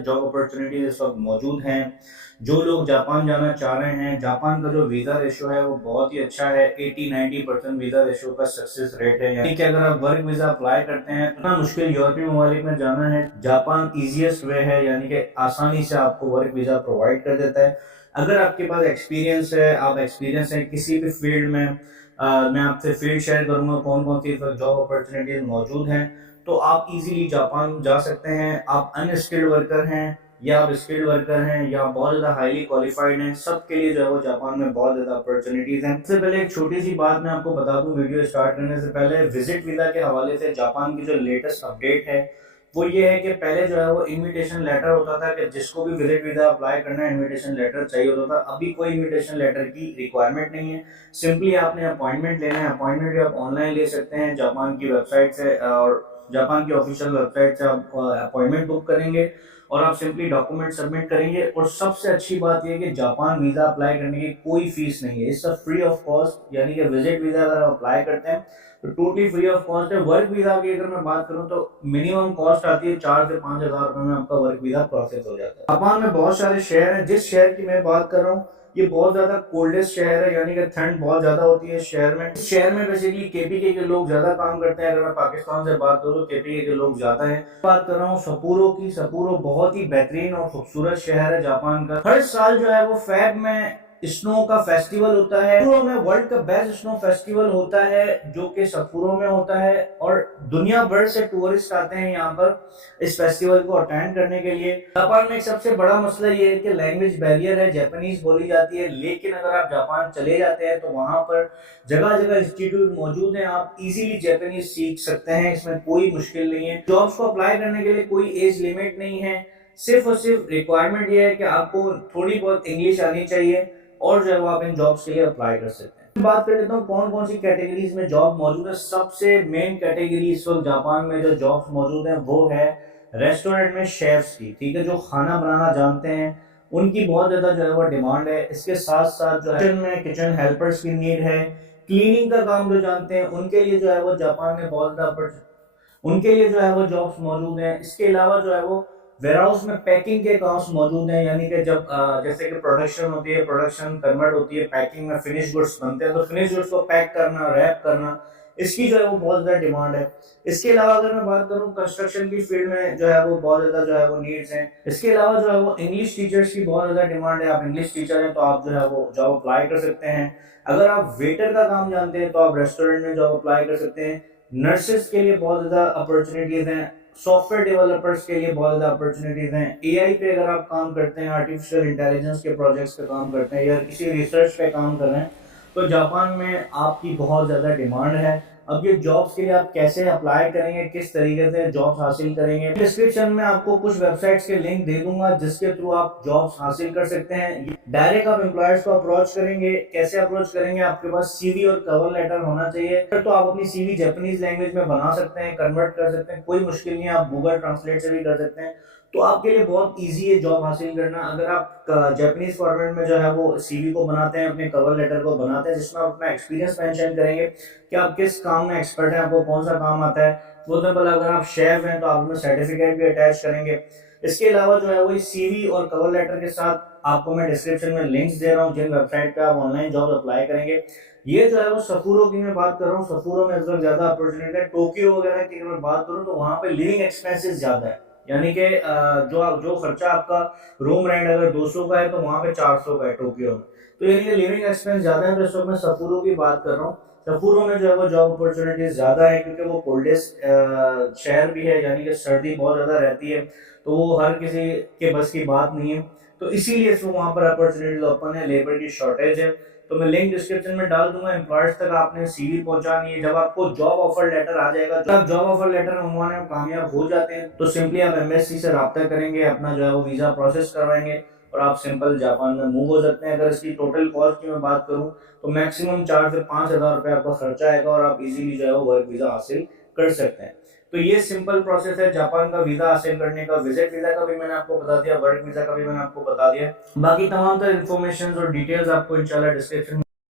Job opportunities इस वक्त मौजूद हैं। जो लोग जापान जाना चाह रहे हैं, जापान का जो वीज़ा रेशो है वो बहुत ही अच्छा है। 80-90% वीज़ा रेशो का सक्सेस रेट है, यानी कि अगर आप वर्क वीज़ा अप्लाई करते हैं तो ना मुश्किल यूरोपीय ममालिक में जाना है, जापान ईजिएस्ट वे है, यानी कि आसानी से आपको वर्क वीज़ा प्रोवाइड कर देता है। अगर आपके पास एक्सपीरियंस है, आप एक्सपीरियंस है किसी भी फील्ड में, मैं आपसे फील्ड शेयर करूंगा कौन कौन सी जॉब अपॉर्चुनिटीज मौजूद हैं, तो आप इजीली जापान जा सकते हैं। आप अनस्किल्ड वर्कर हैं या आप स्किल्ड वर्कर हैं या बहुत ज़्यादा हाईली क्वालिफाइड हैं, सबके लिए जो है वो जापान में बहुत ज़्यादा अपॉर्चुनिटीज़ हैं। सबसे पहले एक छोटी सी बात मैं आपको बता दूं वीडियो स्टार्ट करने से पहले, विजिट वीज़ा के हवाले से जापान की जो लेटेस्ट अपडेट है वो ये है कि पहले जो है वो इनविटेशन लेटर होता था कि जिसको भी विजिट वीज़ा अप्लाई करना है इनविटेशन लेटर चाहिए होता था। अभी कोई इनविटेशन लेटर की रिक्वायरमेंट नहीं है, सिंपली आपने अपॉइंटमेंट लेना है। अपॉइंटमेंट भी आप ऑनलाइन ले सकते हैं जापान की वेबसाइट से, और जापान की ऑफिशियल वेबसाइट से आप अपॉइंटमेंट बुक करेंगे और आप सिंपली डॉक्यूमेंट सबमिट करेंगे। और सबसे अच्छी बात यह है कि जापान वीज़ा अप्लाई करने की कोई फीस नहीं है, इट्स फ्री ऑफ कॉस्ट, यानी कि विजिट वीज़ा अगर आप अप्लाई करते हैं तो टोटली फ्री ऑफ कॉस्ट है। वर्क वीज़ा की अगर मैं बात करूं तो मिनिमम कॉस्ट आती है 4 से 5 हज़ार रुपए में आपका वर्क वीज़ा प्रोसेस हो जाता है। जापान में बहुत सारे शहर हैं, जिस शहर की मैं बात कर रहा हूँ ये बहुत ज्यादा कोल्डेस्ट शहर है, यानी कि ठंड बहुत ज्यादा होती है इस शहर में। इस शहर में बेसिकली केपीके के लोग ज्यादा काम करते हैं। अगर मैं पाकिस्तान से बात करूँ तो केपीके के लोग ज्यादा हैं। बात कर रहा हूँ सप्पोरो की। सप्पोरो बहुत ही बेहतरीन और खूबसूरत शहर है जापान का। हर साल जो है वो फेब में स्नो का फेस्टिवल होता है। सप्पोरो में वर्ल्ड का बेस्ट स्नो फेस्टिवल होता है जो कि सप्पोरो में होता है, और दुनिया भर से टूरिस्ट आते हैं यहाँ पर इस फेस्टिवल को अटेंड करने के लिए। जापान में एक सबसे बड़ा मसला ये है कि लैंग्वेज बैरियर है, जापानीज बोली जाती है, लेकिन अगर आप जापान चले जाते हैं तो वहां पर जगह जगह इंस्टीट्यूट मौजूद हैं, आप इजीली जापानीज सीख सकते हैं, इसमें कोई मुश्किल नहीं है। जॉब्स को अप्लाई करने के लिए कोई एज लिमिट नहीं है, सिर्फ और सिर्फ रिक्वायरमेंट ये है कि आपको थोड़ी बहुत इंग्लिश आनी चाहिए और जो है वो आप इन जॉब्स के लिए अप्लाई कर सकते हैं। बात कर लेता हूँ कौन कौन सी कैटेगरीज में जॉब मौजूद है। सबसे मेन कैटेगरी इस वक्त जापान में जो जॉब्स मौजूद है वो है रेस्टोरेंट में शेफ्स की, ठीक है, जो खाना बनाना जानते हैं उनकी बहुत ज्यादा जो है वो डिमांड है। इसके साथ साथ जो किचन में किचन हेल्पर्स की नीड है। क्लीनिंग का काम जो जानते हैं उनके लिए जो है वो जापान में बहुत ज्यादा उनके लिए जो है वो जॉब्स मौजूद हैं। इसके अलावा जो है वो वेयरहाउस में पैकिंग के काम्स मौजूद हैं, यानी कि जब जैसे कि प्रोडक्शन होती है, प्रोडक्शन कन्वर्ट होती है पैकिंग में, फिनिश गुड्स बनते हैं तो फिनिश गुड्स को पैक करना, रैप करना, इसकी जो है वो बहुत ज्यादा डिमांड है। इसके अलावा अगर मैं बात करूं कंस्ट्रक्शन की फील्ड में जो है वो बहुत ज्यादा जो है वो नीड्स हैं। इसके अलावा जो है वो इंग्लिश टीचर्स की बहुत ज्यादा डिमांड है। आप इंग्लिश टीचर हैं तो आप जो है वो जॉब अप्लाई कर सकते हैं। अगर आप वेटर का काम जानते हैं तो आप रेस्टोरेंट में जॉब अप्लाई कर सकते हैं। नर्सेस के लिए बहुत ज्यादा अपॉर्चुनिटीज हैं। सॉफ्टवेयर डेवलपर्स के लिए बहुत ज्यादा अपॉर्चुनिटीज हैं। एआई पे अगर आप काम करते हैं, आर्टिफिशियल इंटेलिजेंस के प्रोजेक्ट्स पे काम करते हैं या किसी रिसर्च पे काम कर रहे हैं तो जापान में आपकी बहुत ज्यादा डिमांड है। अब ये जॉब्स के लिए आप कैसे अप्लाई करेंगे, किस तरीके से जॉब्स हासिल करेंगे, डिस्क्रिप्शन में आपको कुछ वेबसाइट्स के लिंक दे दूंगा जिसके थ्रू आप जॉब्स हासिल कर सकते हैं। डायरेक्ट आप एम्प्लॉयर्स को अप्रोच करेंगे। कैसे अप्रोच करेंगे, आपके पास सीवी और कवर लेटर होना चाहिए। तो आप अपनी सीवी जापानीज लैंग्वेज में बना सकते हैं, कन्वर्ट कर सकते हैं, कोई मुश्किल नहीं है। आप गूगल ट्रांसलेट से भी कर सकते हैं, तो आपके लिए बहुत इजी है जॉब हासिल करना। अगर आप जापानीज फॉर्मेट में जो है वो सीवी को बनाते हैं, अपने कवर लेटर को बनाते हैं जिसमें आप अपना एक्सपीरियंस मेंशन करेंगे कि आप किस काम में एक्सपर्ट हैं, आपको कौन सा काम आता है। फॉर एग्जाम्पल अगर आप शेफ हैं तो आप उसमें सर्टिफिकेट भी अटैच करेंगे। इसके अलावा जो है वो सीवी और कवर लेटर के साथ आपको मैं डिस्क्रिप्शन में लिंक्स दे रहा हूँ जिन वेबसाइट पे आप ऑनलाइन जॉब अप्लाई करेंगे। ये जो है वो सफूरो की मैं बात कर रहा हूँ, सफूरो में इस वक्त ज्यादा अपॉर्चुनिटी है। टोक्यो वगैरह की अगर मैं बात करूँ तो वहां पे लिविंग एक्सपेंसेस ज्यादा है, यानी कि जो खर्चा आपका रूम रेंट अगर 200 का है तो वहां पे 400 का है टोक्यो में। तो ये लिविंग एक्सपेंस ज्यादा है। तो इस वक्त मैं सफूरो की बात कर रहा हूँ। सफूरो में जो है वो जॉब अपॉर्चुनिटीज ज्यादा है क्योंकि वो कोल्डेस्ट शहर भी है, यानी कि सर्दी बहुत ज्यादा रहती है, तो वो हर किसी के बस की बात नहीं है। तो इसीलिए इसको वहां पर अपॉर्चुनिटीज ओपन है, लेबर की शॉर्टेज है। तो मैं लिंक डिस्क्रिप्शन में डाल दूंगा। एम्प्लॉयर्स तक आपने सीवी पहुंचानी है। जब आपको जॉब ऑफर लेटर आ जाएगा, जब जॉब ऑफर लेटर मंगवाने में कामयाब हो जाते हैं तो सिंपली आप एमबेसी से राब्ता करेंगे, अपना जो है वो वीजा प्रोसेस करवाएंगे और आप सिंपल जापान में मूव हो सकते हैं। अगर इसकी टोटल कॉस्ट की मैं बात करूं तो मैक्सिमम 4 से 5 हज़ार रुपए आपका खर्चा आएगा और आप इजीली जो है वो वर्क वीजा हासिल कर सकते हैं। तो ये सिंपल प्रोसेस है जापान का वीजा हासिल करने का। विजिट वीजा का भी मैंने आपको बता दिया, वर्क वीजा का भी मैंने आपको बता दिया। बाकी तमाम तरह इन्फॉर्मेशन और डिटेल्स आपको इंशाल्लाह डिस्क्रिप्शन